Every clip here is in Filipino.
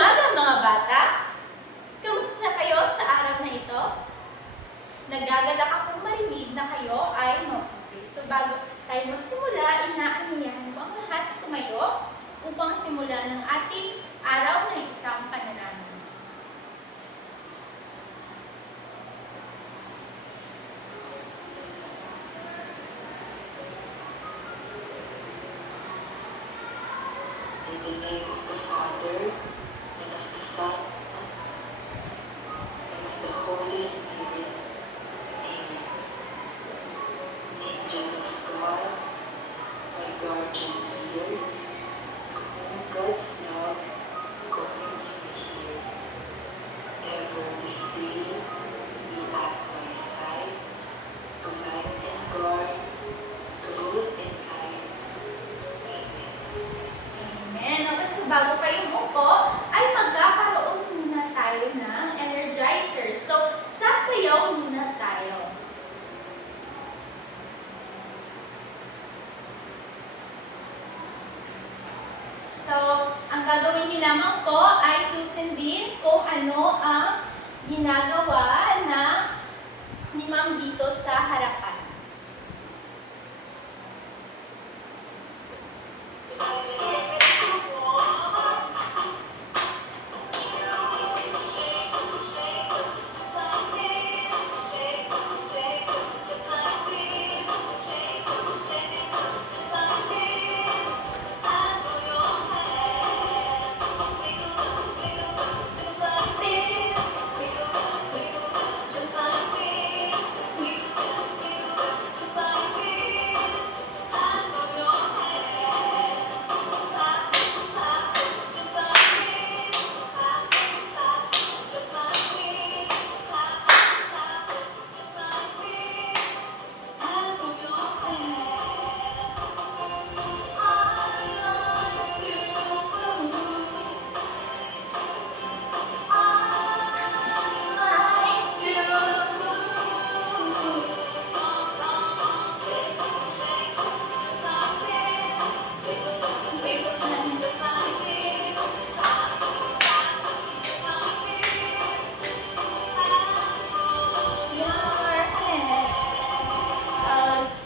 umaga mga bata! Kamusta kayo sa araw na ito? Nagagalak akong marinig na kayo ay mabuti. So bago tayo magsimula, inaanyayahan ko ang lahat tumayo upang simulan ng ating araw na isang panalangin. In the name of the Father, and of the Son, and of the Holy Spirit. Amen. Angel of God, my guardian leader, to whom God's love commits me here, ever this day be at my side, to guide and guard, to rule and guide. Amen. Amen. Okay, so bago kayo umupo, ay magkakaroon muna tayo ng energizer. So, sasayaw muna tayo. So, ang gagawin niyo lamang po ay susundin kung ano ang ginagawa ni Ma'am dito sa harapan.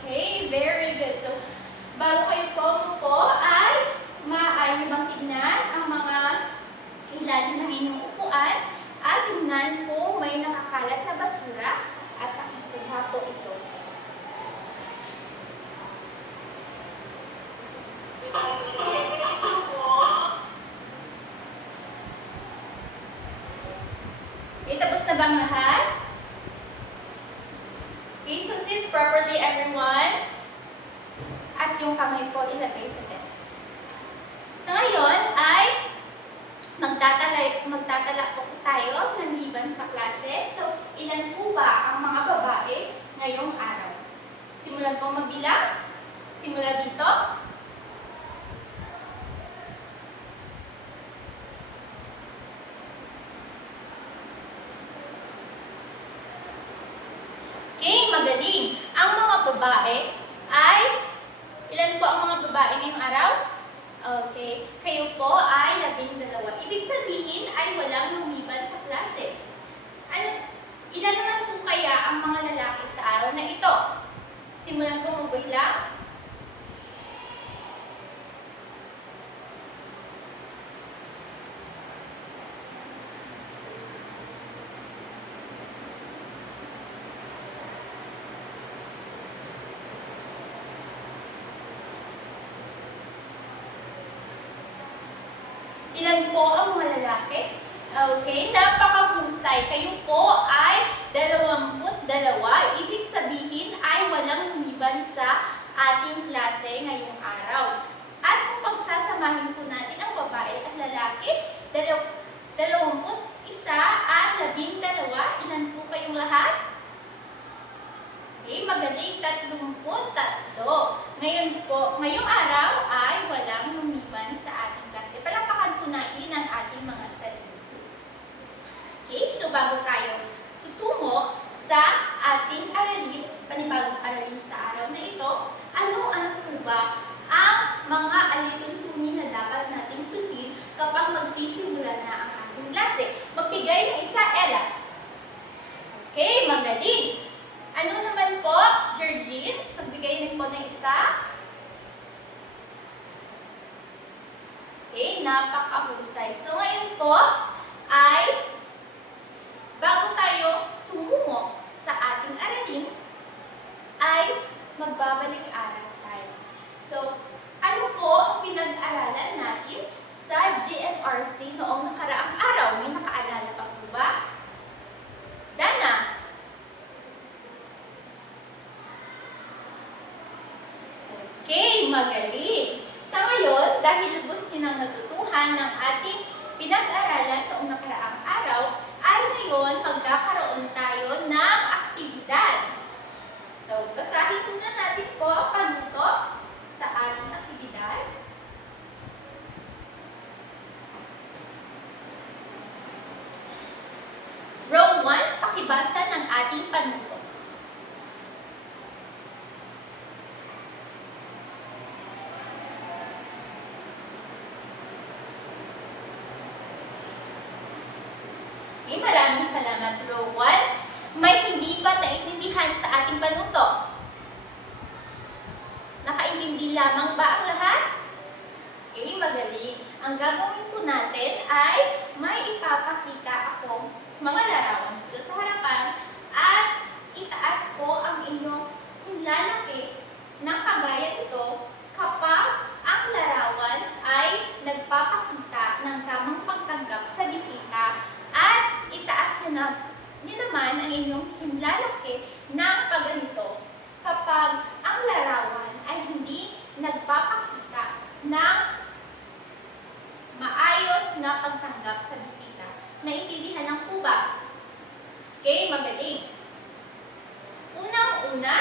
Okay, very good. So, bago kayo po umupo, ay maaari bang tignan ang mga ilalim ng inyong upuan at tignan kung may nakakalat na basura at pakikuha po ito. Okay, tapos na bang lahat? Okay, so sit properly everyone. At yung kamay po ilagay sa desk. So ngayon ay magtatala po tayo ng liban sa klase. So ilan po ba ang mga babae ngayong araw? Simulan po magbilang. Simula dito. Okay, magaling. Ang mga babae ay, ilan po ang mga babae ngayong araw? Okay, kayo po ay 12. Ibig sabihin ay walang lumiban sa klase. Ilan naman po kaya ang mga lalaki sa araw na ito? Simulan po magbilang. Ilan po ang mga lalaki? Okay, napakahusay. Kayo po ay 22. Ibig sabihin ay walang lumiban sa ating klase ngayong araw. At kung pagsasamahin po natin ang babae at lalaki, 21 at 12. Ilan po kayong lahat? Okay, magaling, 33. Ngayon po, ngayong araw ay walang lumiban sa ating klase. Palakpakan po natin ang ating mga sarili. Okay, so bago tayo tutungo sa ating aralin, panibagong aralin sa araw na ito, ano po ba ang mga alituntunin na dapat nating sundin kapag magsisimula na ang klase. Magbigay ng isa, Ella. Okay, magaling. Ano naman po, Georgine? Magbigay din po ng isa. Okay, napakahusay. So ngayon po ay bago tayo tumungo sa ating aralin, ay magbabalik-aral tayo. So, ano po ang pinag-aralan natin sa GNRC noong nakaraang araw? May nakaalala pa po ba? Dana? Okay, magaling. Sa ngayon, dahil lubos nyo nang natutuhan ng ating pinag-aralan noong nakaraang araw, ay ngayon magkakaroon tayo ng aktibidad. So, basahin muna natin po ang panuto sa ating aktibidad. Row 1, pakibasa ng ating panuto. Okay, maraming salamat, Row 1. May hindi pa naintindihan sa ating panuto? Nakaintindi lamang ba ang lahat? Okay, magaling. Ang gagawin po natin ay may ipapakita akong mga larawan dito sa harapan at itaas ko ang inyong hinlalaki ng kagaya nito kapag ang larawan ay nagpapakita ng tamang pagtanggap sa bisita at itaas nyo naman ang inyong hinlalaki ng pagganito kapag ang larawan ay hindi nagpapakita ng maayos na pagtanggap sa bisita. Naiintindihan ng po ba? Okay, magaling. Unang-una,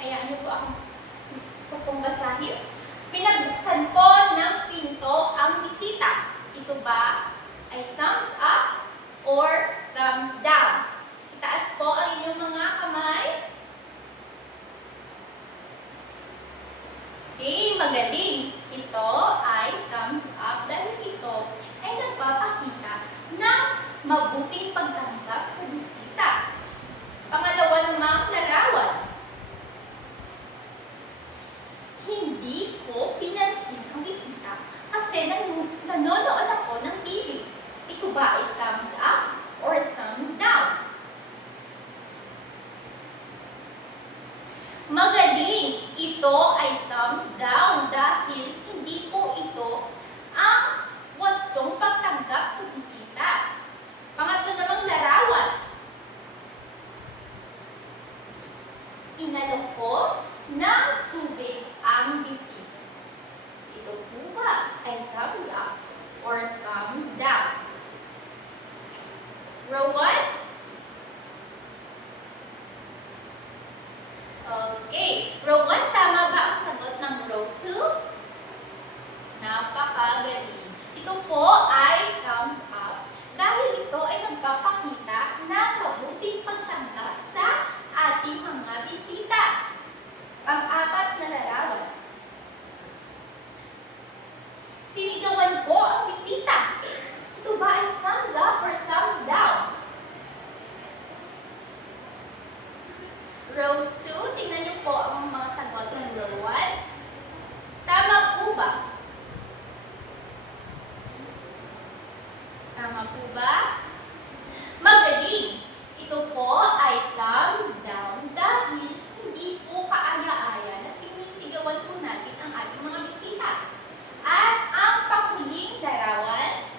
hayaan niyo po akong basahin. Pinagbuksan po ng pinto ang bisita. Ito ba ay thumbs up or thumbs down? Itaas po ang inyong mga kamay. Okay, magaling. Ito ay thumbs up dahil ito ay nagpapakita ng mabuting pagtanggap sa bisita. Pangalawa namang larawan. Hindi ko pinansin ang bisita kasi nanonood ako ng TV. Ito ba ay thumbs up or thumbs down? Magaling! Ito ay thumbs down dahil hindi po ito ang wastong pagtanggap sa bisita. Pangatlo namang larawan. Inalok ko ng tubig ang bisita. Ito po ba ay thumbs up or thumbs down? Row 1? Okay. Row 1, tama ba ang sagot ng row 2? Napakagaling. Ito po ay thumbs up dahil ito ay nagpapakita ng mabuting pagtanggap sa ating mga bisita. Pang-apat na larawan. Sinigawan ko ang bisita. Ito ba ay thumbs up or thumbs down? Row 2, tingnan niyo po ang mga sagot ng row 1. Tama po ba? Tama po ba? Magaling! Ito po ay thumbs down dahil hindi po kaaya-aya na sinisigawan po natin ang ating mga bisita. At ang panghuling larawan,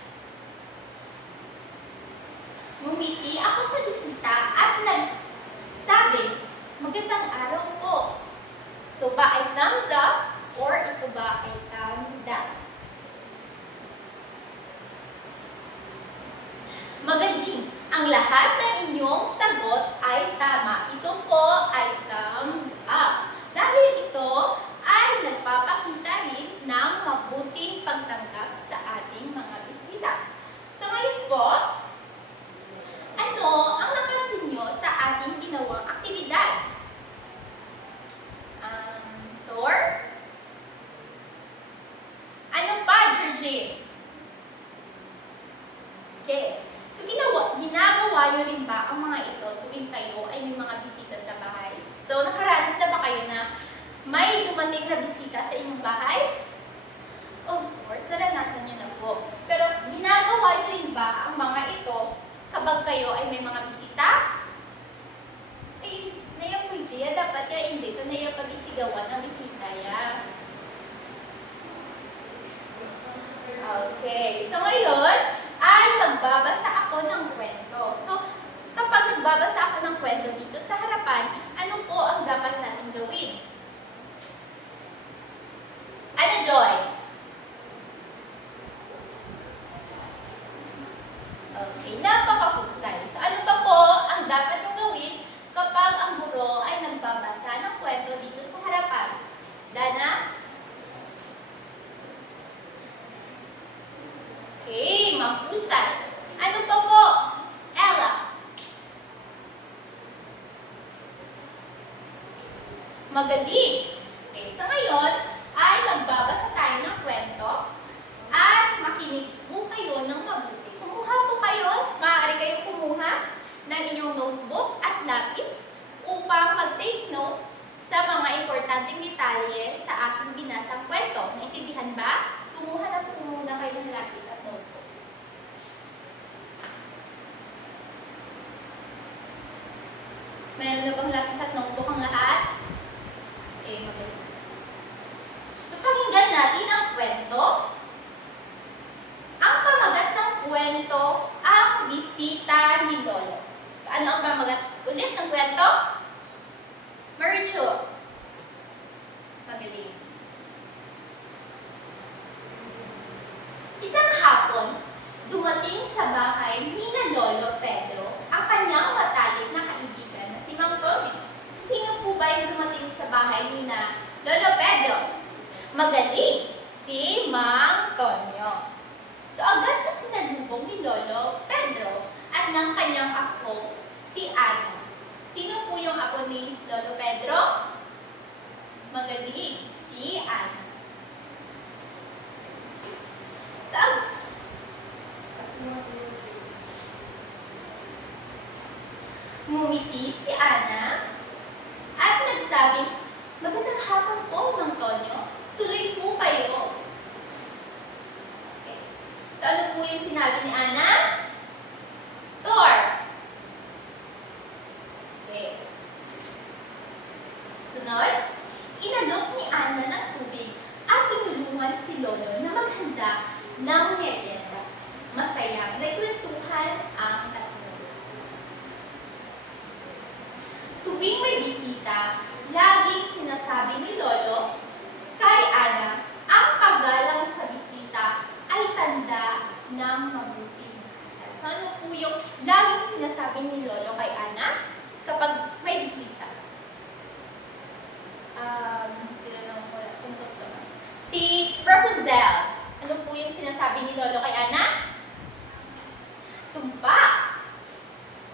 ngumiti ako sa bisita at nagsabi, magandang araw po. Ito ba ay thumbs up or ito ba ay thumbs down? dumating na bisita sa inyong bahay? Of course, naranasan niyo na po. Pero ginagawa niyo rin ba ang mga ito kapag kayo ay may mga bisita? Ay, naya po hindi. Dapat ya hindi. Ito naya pag-isigawan ng bisita ya. Okay. So ngayon, ay magbabasa ako ng kwento. So, kapag nagbabasa ako ng kwento dito sa harapan, ano po ang dapat natin gawin? Ano, Joy? Okay, napakahusay. So, ano pa po ang dapat nyo gawin kapag ang guro ay nagbabasa ng kwento dito sa harapan? Dana? Okay, mahusay. Ano pa po? Ella? Magaling. Okay, so ngayon ay magbabasa tayo ng kwento at makinig po kayo ng mabuti. Kumuha po kayo, maaari kayong kumuha ng inyong notebook at lapis upang mag-take note sa mga importanteng detalye sa aking binasang kwento. Naintindihan ba? Kumuha na po muna kayo ng lapis at notebook. Meron na bang lapis at notebook ang lahat? Okay, magaling. So, pakinggan natin ang kwento. Ang pamagat ng kwento, ang bisita ni Lolo. So, ano ang pamagat ulit ng kwento? Marichu. Magaling. Isang hapon, dumating sa bahay ni na Lolo Pedro ang kanyang matalik na kaibigan na si Mang Toby. Sino po ba yung dumating sa bahay ni na Lolo Pedro? Magaling, si Mang Tonyo. So agad na sinalubong ni Lolo Pedro at ng kanyang apo, si Ana. Sino po yung apo ni Lolo Pedro? Magaling, si Ana. So, ngumiti si Ana at nagsabing, "Magandang hapon po, Mang Tonyo. Tuloy po kayo." Okay. So, ano po yung sinabi ni Ana? Door. Okay. Sunod, inalok ni Ana ng tubig at tinulungan si Lolo na maghanda ng merienda. Masayang nagkwentuhan ang tatlo. Tuwing may bisita, laging sinasabi ni Lolo kay Ana, ang paggalang sa bisita ay tanda ng mabuting asal. So ano po yung laging sinasabi ni Lolo kay Ana kapag may bisita? Sino naman po kung tukso? Si Rapunzel. Ano po yung sinasabi ni Lolo kay Ana? Tumpak!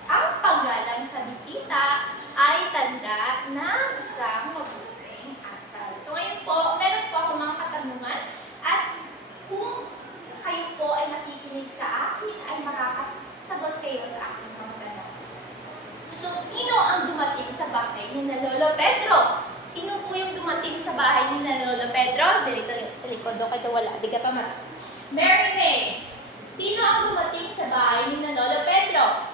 Ang paggalang sa bisita ay tanda ng isang mabuting asal. So ngayon po, meron po ako mga katanungan at kung kayo po ay nakikinig sa akin, ay makakasagot kayo sa aking mga tanong. So, sino ang dumating sa bahay ni na Lolo Pedro? Sino po yung dumating sa bahay ni na Lolo Pedro? Dito sa likod, doon kayo wala. Di ka pa Mary May. Sino ang dumating sa bahay ni na Lolo Pedro?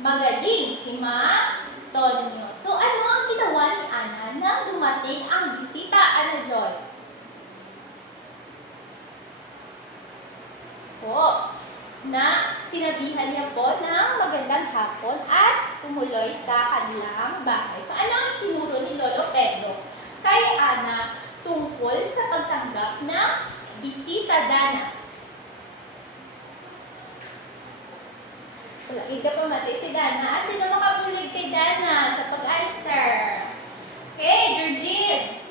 Magaling, si Ma Tonyo. So, ano ang ginawa ni Ana nang dumating ang bisita, Ana Joy? Po, na sinabihan niya po ng magandang hapon at tumuloy sa kanilang bahay. So, ano ang tinuro ni Lolo Pedro kay Ana tungkol sa pagtanggap ng bisita, Dana? Wala, hindi pa mati si Dana. Sino makapulig kay Dana sa pag-answer? Okay, Georgine.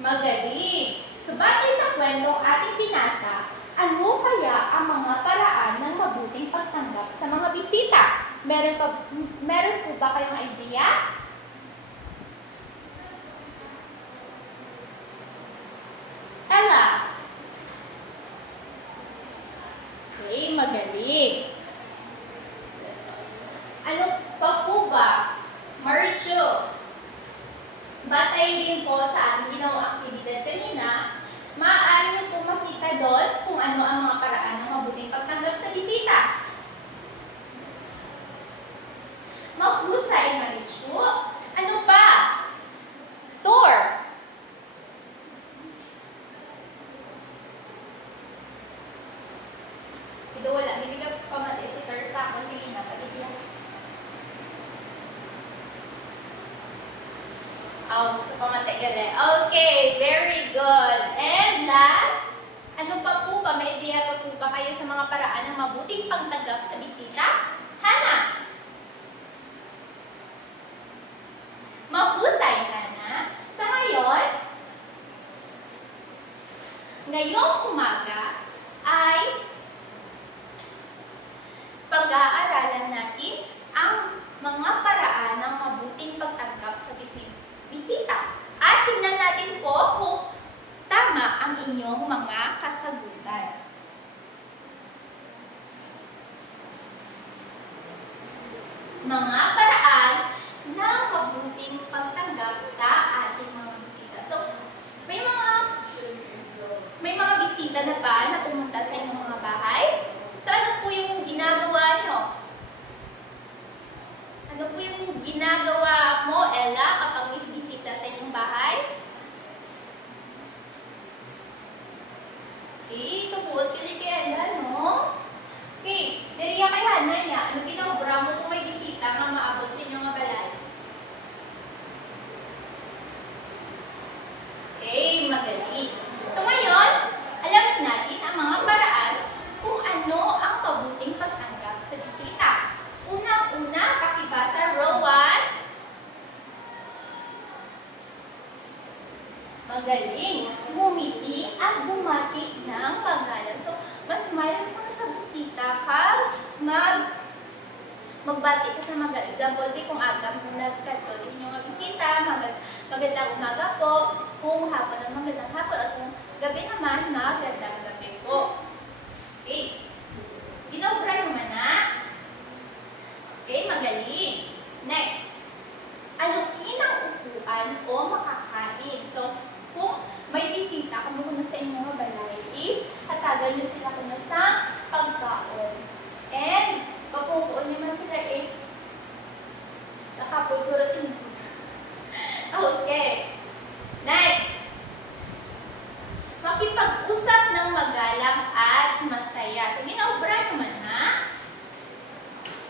Magaling. So, batay sa kwentong ating binasa, ano kaya ang mga paraan ng mabuting pagtanggap sa mga bisita? Meron po ba kayong idea? Ella. Okay, magaling. Ano pa po ba? Marichu. batay din po sa ating ginawang aktibidad kanina, maaari niyo po makita doon kung ano ang mga paraan ng mabuting pagtanggap sa bisita. Mahusay, Marichu. Ano pa? Thor. Ito wala. Hindi ka pamatay si Thor sa akin. Hindi na. Pag-iiyak. Pamatay ka rin. Okay. Very good. And last, ano pa po ba? May idea pa po ba kayo sa mga paraan ng mabuting pagtanggap sa bisita? Hana. Mahusay, Hana. Sa ngayong umaga ay pag-aaralan natin ang mga paraan ng mabuting pagtanggap sa bisita. At tingnan natin po kung tama ang inyong mga kasagutan. Mga paraan ng mabuting pagtanggap sa ating mga bisita. So, may mga bisita na ba na pumunta sa inyong mga bahay? So, ano po yung ginagawa nyo? Ano po yung ginagawa mo, Ella, kapag may bisita sa inyong bahay? Okay, kabuot ka kay Ella, no? Okay, diriya kay Hana niya. Ano ginagawa mo kung may bisita na maabot sa inyong mga balay? Okay, magaling. So ngayon, alamin natin ang mga paraan kung ano ang mabuting pagtanggap sa bisita. Unang-una, pakibasa row 1. Magaling. Ngumiti at bumati ng paggalang. So, mas mayroon pa sa bisita ka magbati ka sa mga example, kung agam kung nagkato din yung bisita, magandang umaga po, kung hapon ang magandang hapon, at kung gabi naman, magandang gabi po. Okay. Ginobra naman na. Okay, magaling. Next. Alukin ang upuan o makakain. So, kung may bisita, kung muna sa inyong mga balay, hatagan nyo sila kuno sa pagkaon. And, papupuon nyo man sila nakapaguratin. Okay. Next. Makipag-usap ng magalang at masaya. So, ginaobra naman na.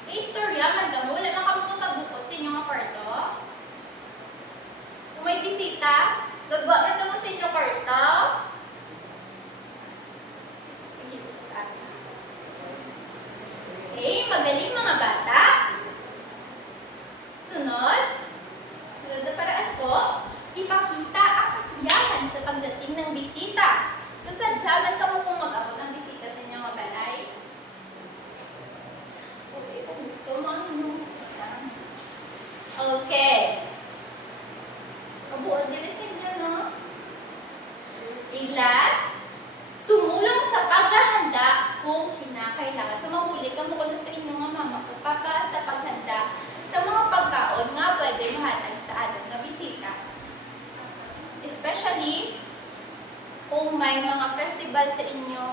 Istorya, magdamula, makamutong pabukot sa inyong mga kwarto. Kung may bisita, gagwa man mo sa inyong kwarto. Okay, magaling mga bata. Sunod na paraan po, ipakita ang kasiyahan sa pagdating ng bisita. So, sadyaman ka mo kung mag-abot ang bisita sa inyong mga balay. Okay, kung gusto mo ang inyong bisita. Okay. Kabuod din sa inyo, no? Last, tumulong sa paghahanda kung kinakailangan. So, mahuli ka mo kung sa inyong mga mama o papa sa paghanda sa mga pagkaon nga pwede mahatag sa ating na bisita. Especially, kung may mga festival sa inyo,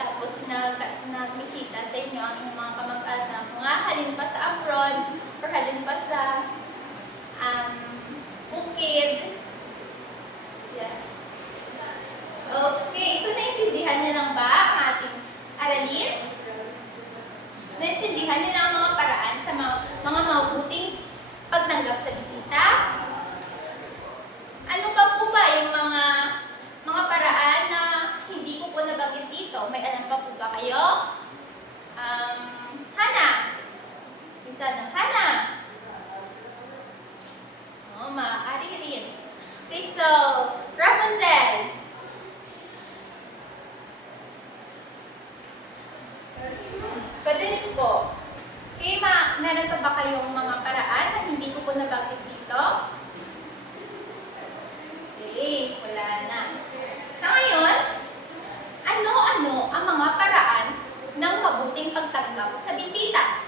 tapos nagbisita sa inyo ang inyong mga kamag-anak, mga halin pa sa abroad, or halin pa sa bukid. Yeah. Okay, so naintindihan niyo lang ba ang ating aralin? Naintindihan niyo na ang mga paraan sa mga mabuting pagtanggap sa bisita? Ano pa po ba yung mga paraan na hindi ko po nabanggit dito? May alam pa po ba kayo? Hana. Isa ng Hana. Oh, maaari rin. Okay, so, Rapunzel. Pwede po. Okay, meron pa ba kayong mga paraan na hindi ko po nabanggit dito? Okay, wala na. Sa ngayon, ano-ano ang mga paraan ng mabuting pagtanggap sa bisita?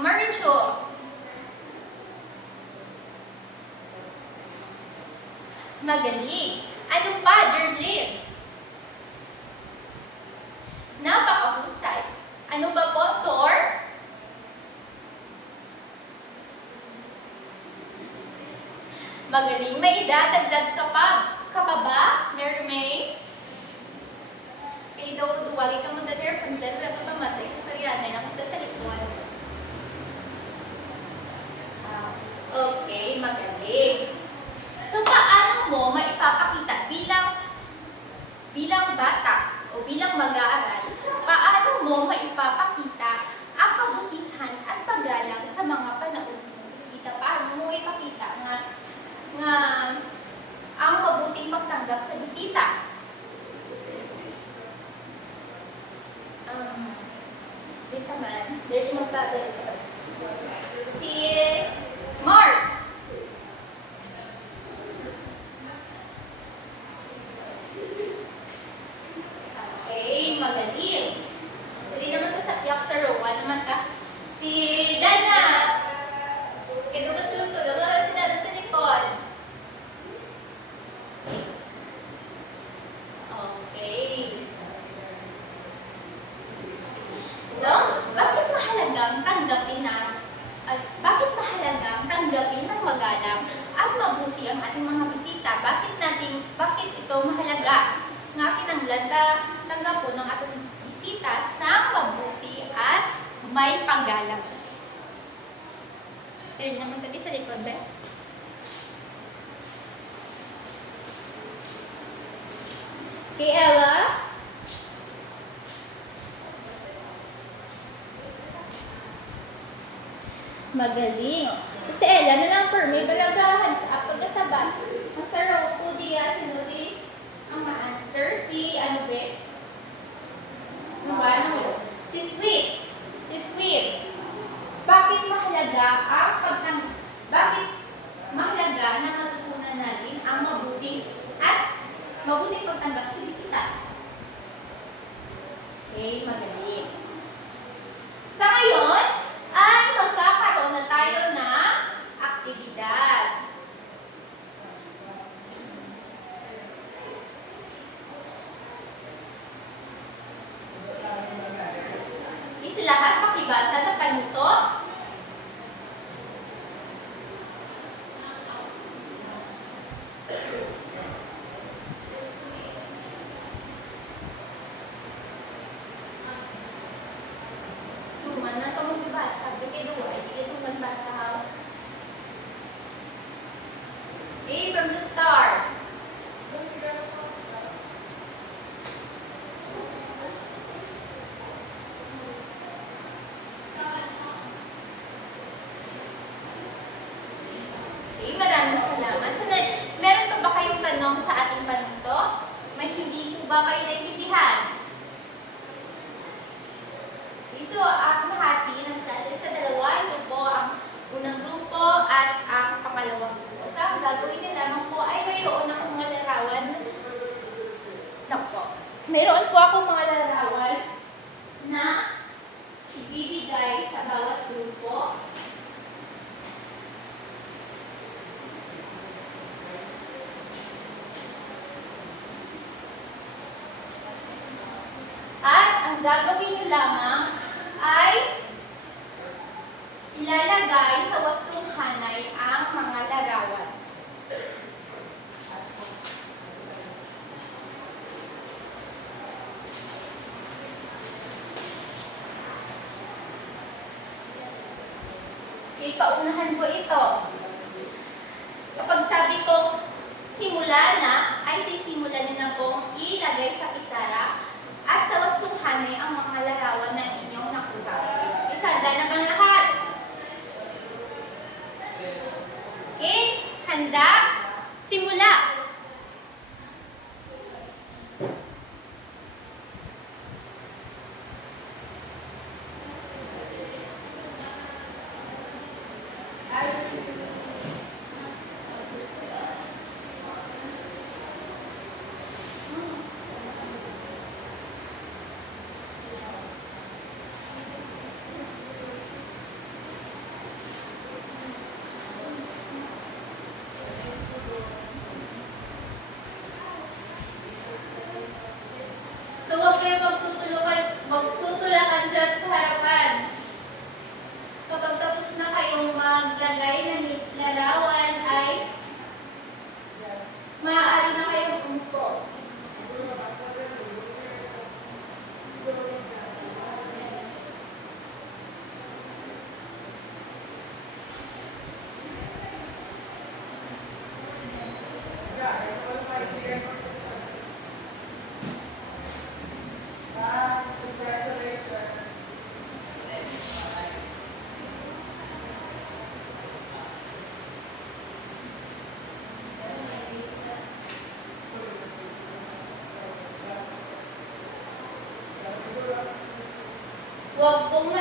Marichu. Magaling. Ano pa, Georgine? Napakahusay. Ano ba po, Thor? Magaling. May idadagdag ka pa ba, Mary May? Kaya daw duwagi ka muna there from Zen. Wala ka pa matay. Historiana lang. Punta sa likod. Okay, magaling. So, paano mo maipapakita bilang bata o bilang mag-aaral, paano mo maipapakita ang kabutihan at paggalang sa mga panahon ng bisita? Paano mo ipakita nga ang mabuting pagtanggap sa bisita? Dito man, dito magkakalit. Si Mark. Okay, magaling. Dali naman ka sa piyak sa Rowan naman ka. Si Dana. Kaya doon tulog-tulog. Wala si Dana sa likod. Okay. So, bakit mahalagang tanggapin ng magalang at mabuti ang ating mga bisita? Bakit ito mahalaga? Nga kinanglan tanggap po ng ating bisita sa mabuti at may paggalang. Turn naman tabi sa likod, be. Okay, Ella. Magaling. Si Ella na lang per may balagahan sa pagkasabat. Ang saraw ko diya, sinuli ang ma-answer. Si ano be? Ano ba? Ano? Si Sweet. Si Sweet. Bakit mahalaga na matutunan natin ang mabuting pagtanggap sa bisita? Okay, magaling. Sa ngayon, ay magkakaroon na tayo ng aktibidad. Isa lahat pakibasa na panuto. Tuman na itong magbasa. Bigay doon ay bigay itong magbasa. Okay, from the start. Okay, maraming salamat. Meron pa ba kayong tanong sa ating panuto? May hindi po ba kayo naiintindihan? Okay, so nahati ng klase sa dalawa. Ito po ang unang grupo at ang pangalawang grupo. So, ang gagawin niyo lamang po ay mayroon akong mga larawan. Mayroon po akong mga larawan na ibibigay sa bawat grupo. At ang gagawin niyo lamang ay ilalagay sa wastong hanay ang mga larawan. Okay, paunahan ko ito. Kapag sabi ko simula na, ay sisimulan niyo na pong ilagay sa pisara at sa wastong hanay ang mga larawan na inyong nakuha. Isanda na bang lahat? Okay, handa? Simula!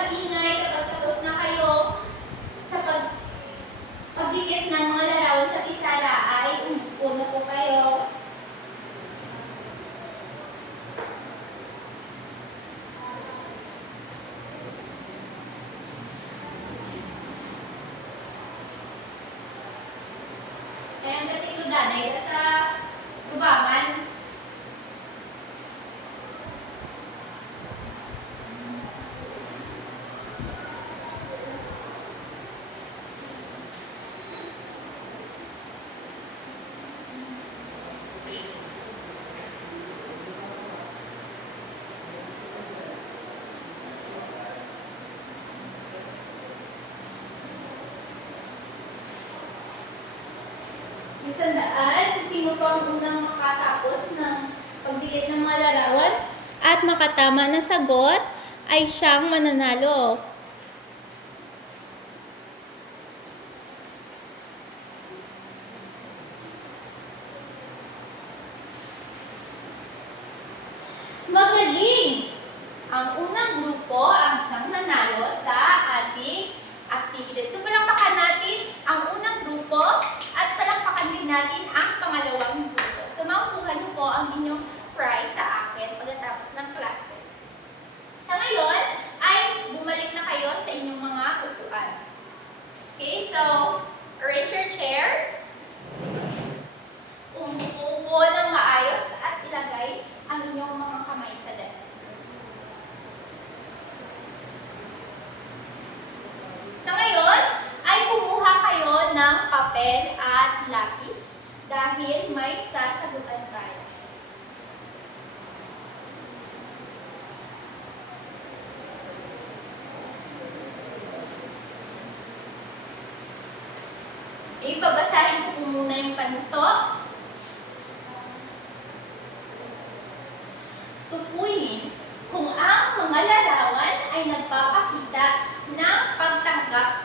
maingay kapag tapos na kayo sa pagdikit ng mga larawan sa pisara ay umupo na po kayo. Kaya ang dating ludanay sa gubangan. Isandaan, sino po ang unang makatapos ng pagdikit ng mga larawan at makatama ng sagot ay siyang mananalo. Magaling! Ang unang grupo ang siyang nanalo sa ating activity. So, palakpakan natin ang unang grupo at palakpakan din natin ang pangalawang grupo. So, makukuha niyo po ang inyong prize sa akin pagkatapos ng klase. Sa ngayon, ay bumalik na kayo sa inyong mga upuan. Okay, so, arrange your chairs. Umupo ng maayos at ilagay ang inyong mga kamay sa desk. Sa ngayon, ay kumuha kayo ng papel at lapis dahil may sasagutan tayo. Okay, babasahin ko po muna yung panuto. Tukuyin kung ang mga larawan ay nagpapakita ng pagtanggap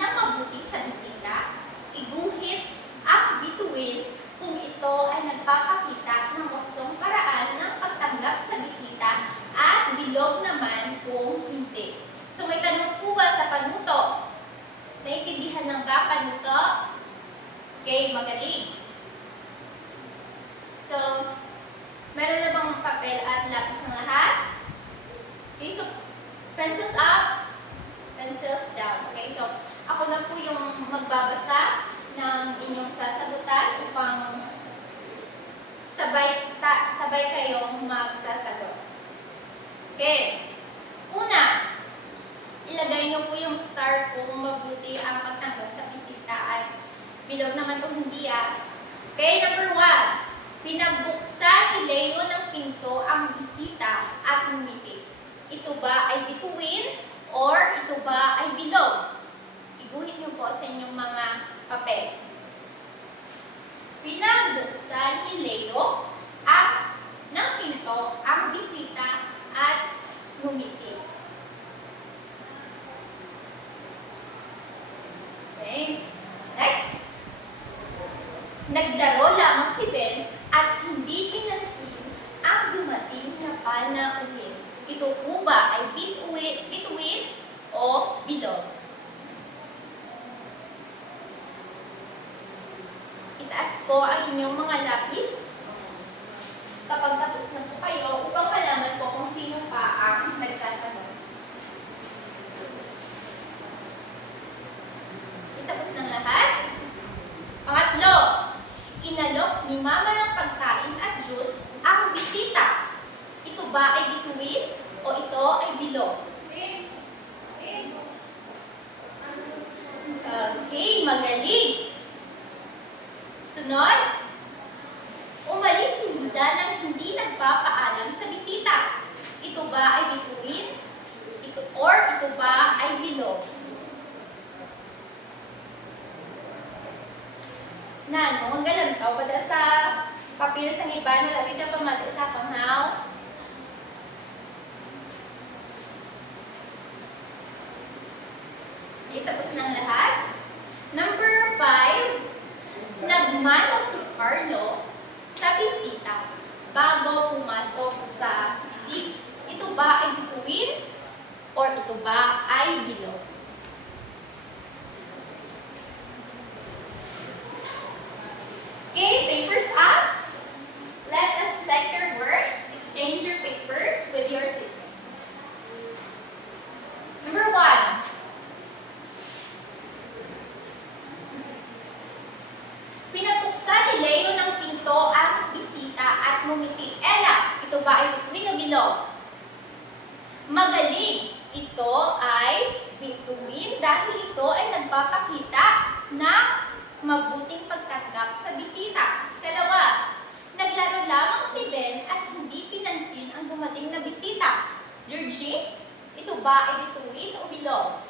ng mabuti sa bisita, iguhit ang bituin kung ito ay nagpapakita ng wastong paraan ng pagtanggap sa bisita at bilog naman kung hindi. So may tanong po ba sa panuto? Naiintindihan ng ba panuto? Okay, magaling. So, meron na bang papel at lapis ng lahat? Okay, so pencils up, pencils down. Okay, so ako na po yung magbabasa ng inyong sasagutan upang sabay kayong magsasagot. Okay, una, ilagay niyo po yung star kung mabuti ang pagtanggap sa bisita at bilog naman kung hindi Okay, number 1. Pinagbuksan ni Leo ng pinto ang bisita at ngumiti. Ito ba ay bituin or ito ba ay bilog? Iguhit niyo po sa inyong mga papel. Pinagbuksan ni Leo ng pinto ang bisita at ngumiti. Okay. Next. Naglaro lamang si Ben at hindi pinansin ang dumating na panauhin. Ito po ba ay bituin o bilog? Itaas po ang inyong mga lapis kapag tapos na po kayo upang malaman po kung sino pa ang nagsasagot. Itapos ng lahat. Pangatlo, inalok ni Mama ng pagkain at juice ang bisita. Ito ba ay bituin o ito ay bilog? Okay, magaling. Sunod, umalis si Liza nang hindi nagpapaalam sa bisita. Ito ba ay bituin? Ito ba ay bilog? Nano, ang galantaw pada sa papel sa iba na lagi na pamati sa panghaw. Okay, tapos ng lahat. Number 5, nagmano si Carlo sa bisita bago pumasok sa suite. Ito ba ay bituin o or ito ba ay bilog? Okay, papers up. Let us check your work. Exchange your papers with your seatmate. Number 1. Pinapuksan ni Leo ng pinto ang bisita at ngumiti. Ella, ito ba ay bituin o bilog? Magaling. Ito ay bituin dahil ito ay nagpapakita ng mabuting pagtanggap sa bisita. Dalawa, naglaro lamang si Ben at hindi pinansin ang dumating na bisita. Georgie, ito ba ay bituin o bilog?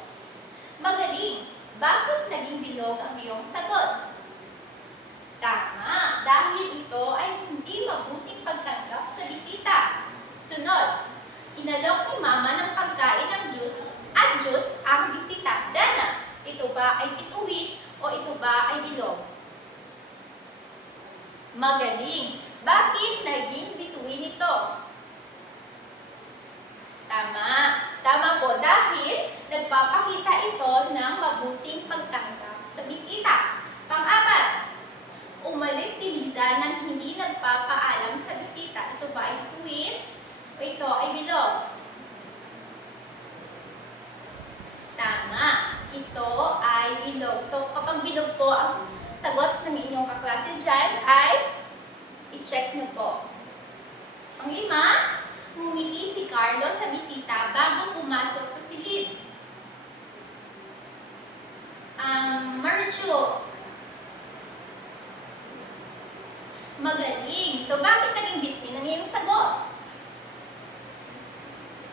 Magaling. Bakit naging bilog ang iyong sagot? Tama, dahil ito ay hindi mabuting pagtanggap sa bisita. Sunod, inalok ni Mama ng pagkain ng juice at juice ang bisita. Dana, ito ba ay bituin o ito ba ay bilog? Magaling. Bakit naging bituin ito? Tama. Tama po, dahil nagpapakita ito ng mabuting pagtanggap sa bisita. Pang-apat, umalis si Liza nang hindi nagpapaalam sa bisita. Ito ba ay bituin o ito ay bilog? Tama. Ito ay bilog. So, kapag bilog po ang sagot ng inyong kaklase dyan, ay i-check nyo po. Pang-lima, ngumiti si Carlo sa bisita bago pumasok sa silid. Marichu, magaling. So, bakit naging bituin ang iyong sagot?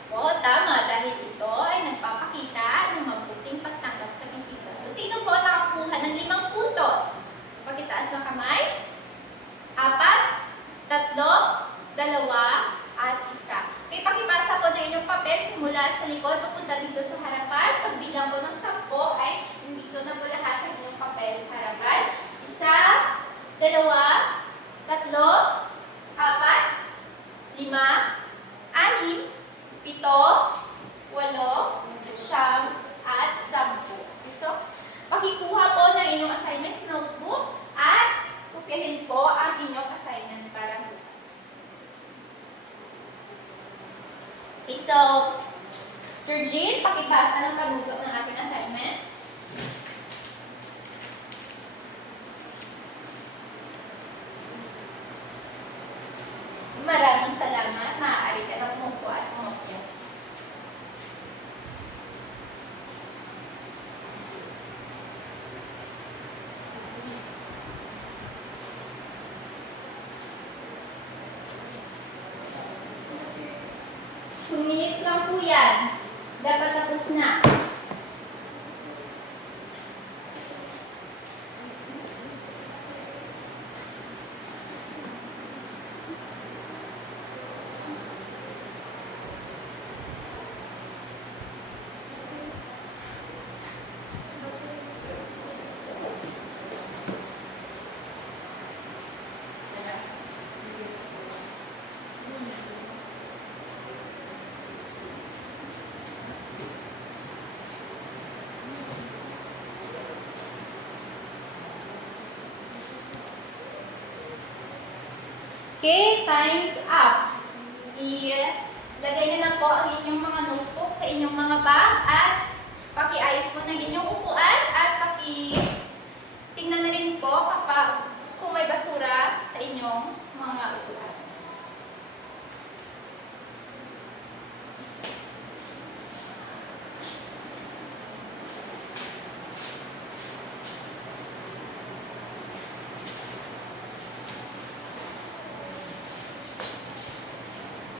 O, tama. Dahil ito ay nagpapakita ng mabuting pagtanggap sa bisita. So, sino po nakakuha ng 5 puntos? Pakitaas ng kamay. 4, 3, 2, at 1. Okay, pakipasa po na inyong papel simula sa likod papunta dito sa harapan. Pagbilang ko ng 10 ay dito na po lahat ng inyong papel sa harapan. 1, 2, 3, 4, 5, 6, 7, 8, 9, 10, at 10. So, pakikuha po ng inyong assignment notebook at kopyahin po ang inyong assignment para bukas. Okay, so, Georgine, pakibasa ng panutot ng ating assignment. Maraming salamat. Maaari ka na tumupo at tumukya. Two minutes lang po yan. Dapat tapos na. Okay, time's up. Ilagay nyo na po ang inyong mga notebook sa inyong mga bag at pakiayos po ng inyong upuan at tingnan na rin po kapag